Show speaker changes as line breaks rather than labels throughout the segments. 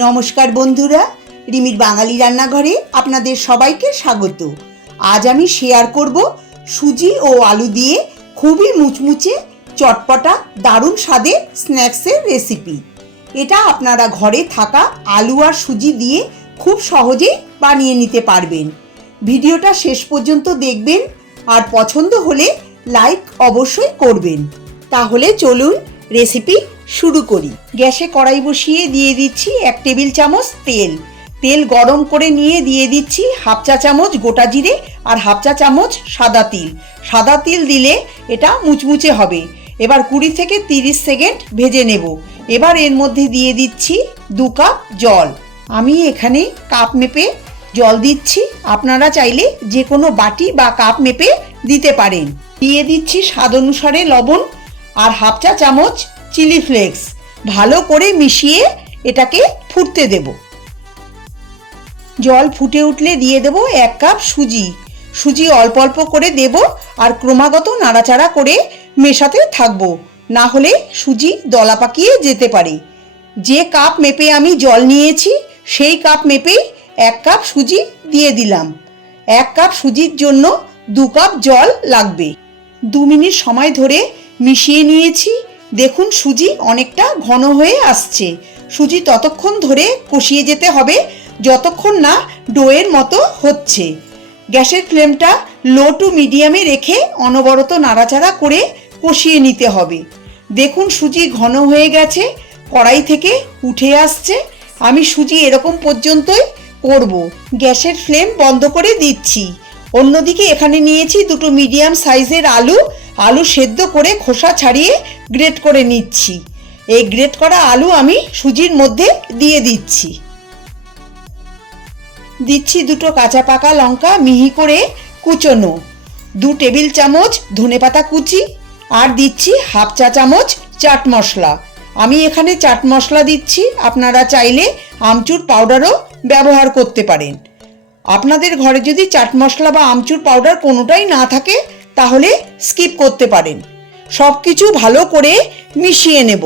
নমস্কার বন্ধুরা, রিমির বাঙালি রান্নাঘরে আপনাদের সবাইকে স্বাগত। আজ আমি শেয়ার করব সুজি ও আলু দিয়ে খুবই মুচমুচে, চটপটা, দারুণ স্বাদের স্ন্যাক্সের রেসিপি এটা আপনারা ঘরে থাকা আলু আর সুজি দিয়ে খুব সহজেই বানিয়ে নিতে পারবেন। ভিডিওটা শেষ পর্যন্ত দেখবেন, আর পছন্দ হলে লাইক অবশ্যই করবেন। তাহলে চলুন রেসিপি শুরু করি। গ্যাসে কড়াই বসিয়ে দিয়ে দিচ্ছি এক টেবিল চামচ তেল। তেল গরম করে নিয়ে দিয়ে দিচ্ছি হাফ চা চামচ গোটা জিরে আর হাফ চা চামচ সাদা তিল। সাদা তিল দিলে এটা মুচমুচে হবে। এবার কুড়ি থেকে তিরিশ সেকেন্ড ভেজে নেব। এবার এর মধ্যে দিয়ে দিচ্ছি দু কাপ জল। আমি এখানে কাপ মেপে জল দিচ্ছি। আপনারা চাইলে যে কোনো বাটি বা কাপ মেপে দিতে পারেন। দিয়ে দিচ্ছি স্বাদ অনুসারে লবণ আর হাফ চা চামচ চিলি ফ্লেক্স। ভালো করে মিশিয়ে এটাকে ফুটতে দেব। জল ফুটে উঠলে দিয়ে দেব এক কাপ সুজি। সুজি অল্প অল্প করে দেব আর ক্রমাগত নাড়াচাড়া করে মেশাতে থাকব। না হলে সুজি দলা পাকিয়ে যেতে পারে। যে কাপ মেপে আমি জল নিয়েছি, সেই কাপ মেপেই এক কাপ সুজি দিয়ে দিলাম। এক কাপ সুজির জন্য দু কাপ জল লাগবে। দু মিনিট সময় ধরে মিশিয়ে নিয়েছি। দেখুন সুজি অনেকটা ঘন হয়ে আসছে। সুজি ততক্ষণ ধরে কষিয়ে যেতে হবে, যতক্ষণ না ডোয়ের মতো হচ্ছে। গ্যাসের ফ্লেমটা লো টু মিডিয়ামে রেখে অনবরত নাড়াচাড়া করে কষিয়ে নিতে হবে। দেখুন সুজি ঘন হয়ে গেছে, কড়াই থেকে উঠে আসছে। আমি সুজি এরকম পর্যন্তই করব। গ্যাসের ফ্লেম বন্ধ করে দিচ্ছি। অন্যদিকে এখানে নিয়েছি দুটো মিডিয়াম সাইজের আলু আলু সেদ্ধ করে খোসা ছাড়িয়ে গ্রেট করে নিচ্ছি। এই গ্রেট করা আলু আমি সুজির মধ্যে দিয়ে দিচ্ছি। দিচ্ছি দুটো কাঁচা পাকা লঙ্কা মিহি করে কুচোনো, দু টেবিল চামচ ধনেপাতা কুচি আর দিচ্ছি হাফ চা চামচ চাট মশলা। আমি এখানে চাট মশলা দিচ্ছি, আপনারা চাইলে আমচুর পাউডারও ব্যবহার করতে পারেন। আপনাদের ঘরে যদি চাট মশলা বা আমচুর পাউডার কোনোটাই না থাকে তাহলে স্কিপ করতে পারেন। সব কিছু ভালো করে মিশিয়ে নেব।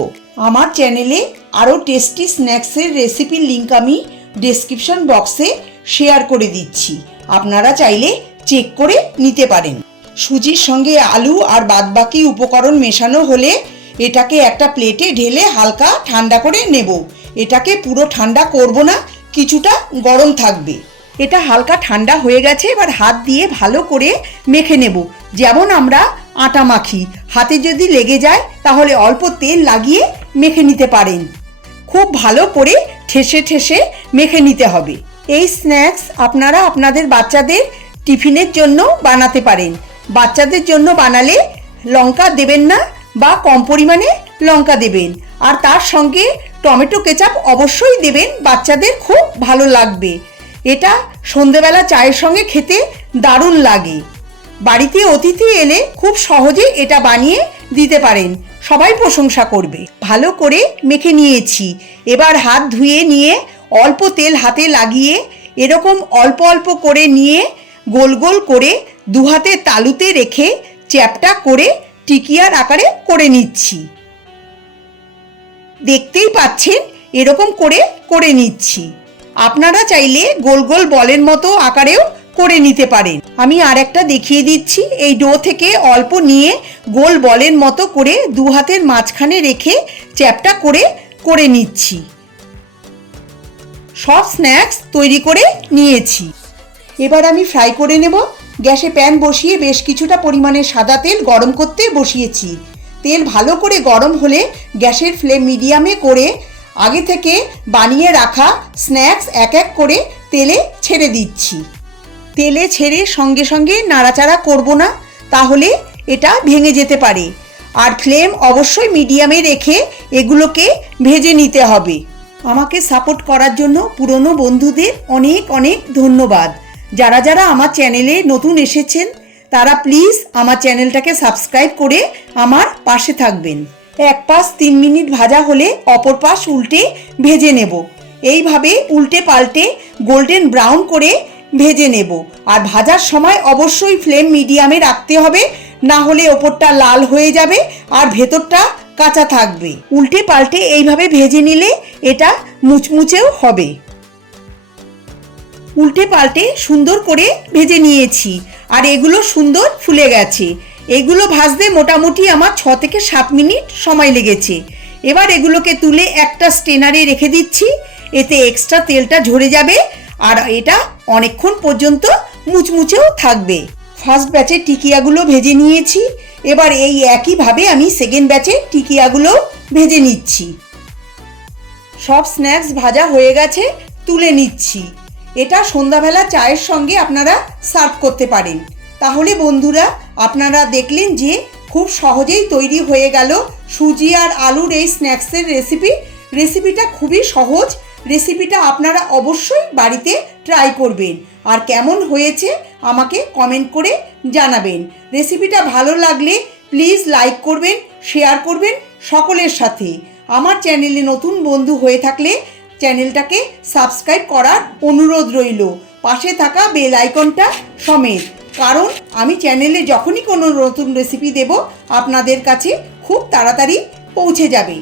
আমার চ্যানেলে আরও টেস্টি স্ন্যাক্সের রেসিপির লিঙ্ক আমি ডেসক্রিপশন বক্সে শেয়ার করে দিচ্ছি। আপনারা চাইলে চেক করে নিতে পারেন। সুজির সঙ্গে আলু আর বাদবাকি উপকরণ মেশানো হলে এটাকে একটা প্লেটে ঢেলে হালকা ঠান্ডা করে নেব। এটাকে পুরো ঠান্ডা করব না, কিছুটা গরম থাকবে। এটা হালকা ঠান্ডা হয়ে গেছে, এবার হাত দিয়ে ভালো করে মেখে নেব। যেমন আমরা আটা মাখি। হাতে যদি লেগে যায়, তাহলে অল্প তেল লাগিয়ে মেখে নিতে পারেন। খুব ভালো করে ঠেসে ঠেসে মেখে নিতে হবে। এই স্ন্যাক্স আপনারা আপনাদের বাচ্চাদের টিফিনের জন্য বানাতে পারেন। বাচ্চাদের জন্য বানালে লঙ্কা দেবেন না বা কম পরিমাণে লঙ্কা দেবেন। আর তার সঙ্গে টমেটো কেচাপ অবশ্যই দেবেন, বাচ্চাদের খুব ভালো লাগবে। এটা সন্ধেবেলা চায়ের সঙ্গে খেতে দারুণ লাগে। বাড়িতে অতিথি এলে খুব সহজে এটা বানিয়ে দিতে পারেন। সবাই প্রশংসা করবে। ভালো করে মেখে নিয়েছি। এবার হাত ধুয়ে নিয়ে অল্প তেল হাতে লাগিয়ে এরকম অল্প অল্প করে নিয়ে গোল গোল করে দু হাতে তালুতে রেখে চ্যাপটা করে টিকিয়ার আকারে করে নিচ্ছি। দেখতেই পাচ্ছেন এরকম করে করে নিচ্ছি। আপনারা চাইলে গোল গোল বলের মতো আকারেও করে নিতে পারেন। আমি আর একটা দেখিয়ে দিচ্ছি। এই ডো থেকে অল্প নিয়ে গোল বলের মতো করে দু হাতের মাঝখানে রেখে চ্যাপটা করে করে নিচ্ছি। সব স্ন্যাক্স তৈরি করে নিয়েছি। এবার আমি ফ্রাই করে নেব। গ্যাসে প্যান বসিয়ে বেশ কিছুটা পরিমাণে সাদা তেল গরম করতে বসিয়েছি। তেল ভালো করে গরম হলে গ্যাসের ফ্লেম মিডিয়ামে করে আগে থেকে বানিয়ে রাখা স্ন্যাক্স এক এক করে তেলে ছেড়ে দিচ্ছি। তেলে ছেড়ে সঙ্গে সঙ্গে নাড়াচাড়া করব না, তাহলে এটা ভেঙে যেতে পারে। আর ফ্লেম অবশ্যই মিডিয়ামে রেখে এগুলোকে ভেজে নিতে হবে। আমাকে সাপোর্ট করার জন্য পুরনো বন্ধুদের অনেক অনেক ধন্যবাদ। যারা যারা আমার চ্যানেলে নতুন এসেছেন, তারা প্লিজ আমার চ্যানেলটাকে সাবস্ক্রাইব করে আমার পাশে থাকবেন। এক পাশ তিন মিনিট ভাজা হলে অপর পাশ উল্টে ভেজে নেব। এইভাবে উল্টে পাল্টে গোল্ডেন ব্রাউন করে ভেজে নেব। আর ভাজার সময় অবশ্যই ফ্লেম মিডিয়ামে রাখতে হবে, না হলে ওপরটা লাল হয়ে যাবে আর ভেতরটা কাঁচা থাকবে। উল্টে পাল্টে এইভাবে ভেজে নিলে এটা মুচমুচেও হবে। উল্টে পাল্টে সুন্দর করে ভেজে নিয়েছি। আর এগুলো সুন্দর ফুলে গেছে। এগুলো ভাজতে মোটামুটি আমার ছ থেকে সাত মিনিট সময় লেগেছে। এবার এগুলোকে তুলে একটা স্টেনারে রেখে দিচ্ছি। এতে এক্সট্রা তেলটা ঝরে যাবে আর এটা অনেকক্ষণ পর্যন্ত মুচমুচেও থাকবে। ফার্স্ট ব্যাচের টিকিয়াগুলো ভেজে নিয়েছি। এবার এই একইভাবে আমি সেকেন্ড ব্যাচের টিকিয়াগুলো ভেজে নিচ্ছি। সব স্ন্যাক্স ভাজা হয়ে গেছে, তুলে নিচ্ছি। এটা সন্ধ্যাবেলা চায়ের সঙ্গে আপনারা সার্ভ করতে পারেন। তাহলে বন্ধুরা আপনারা দেখলেন যে খুব সহজেই তৈরি হয়ে গেল সুজি আর আলুর এই স্ন্যাক্সের রেসিপি রেসিপিটা খুবই সহজ। রেসিপিটা আপনারা অবশ্যই বাড়িতে ট্রাই করবেন। আর কেমন হয়েছে আমাকে কমেন্ট করে জানাবেন। রেসিপিটা ভালো লাগলে প্লিজ লাইক করবেন শেয়ার করবেন সকলের সাথে। আমার চ্যানেলে নতুন বন্ধু হয়ে থাকলে চ্যানেলটাকে সাবস্ক্রাইব করার অনুরোধ রইল। পাশে থাকা বেল আইকনটা সমেত। কারণ আমি চ্যানেলে যখনই কোনো নতুন রেসিপি দেব, আপনাদের কাছে খুব তাড়াতাড়ি পৌঁছে যাবে।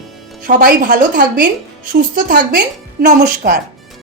সবাই ভালো থাকবেন, সুস্থ থাকবেন, নমস্কার।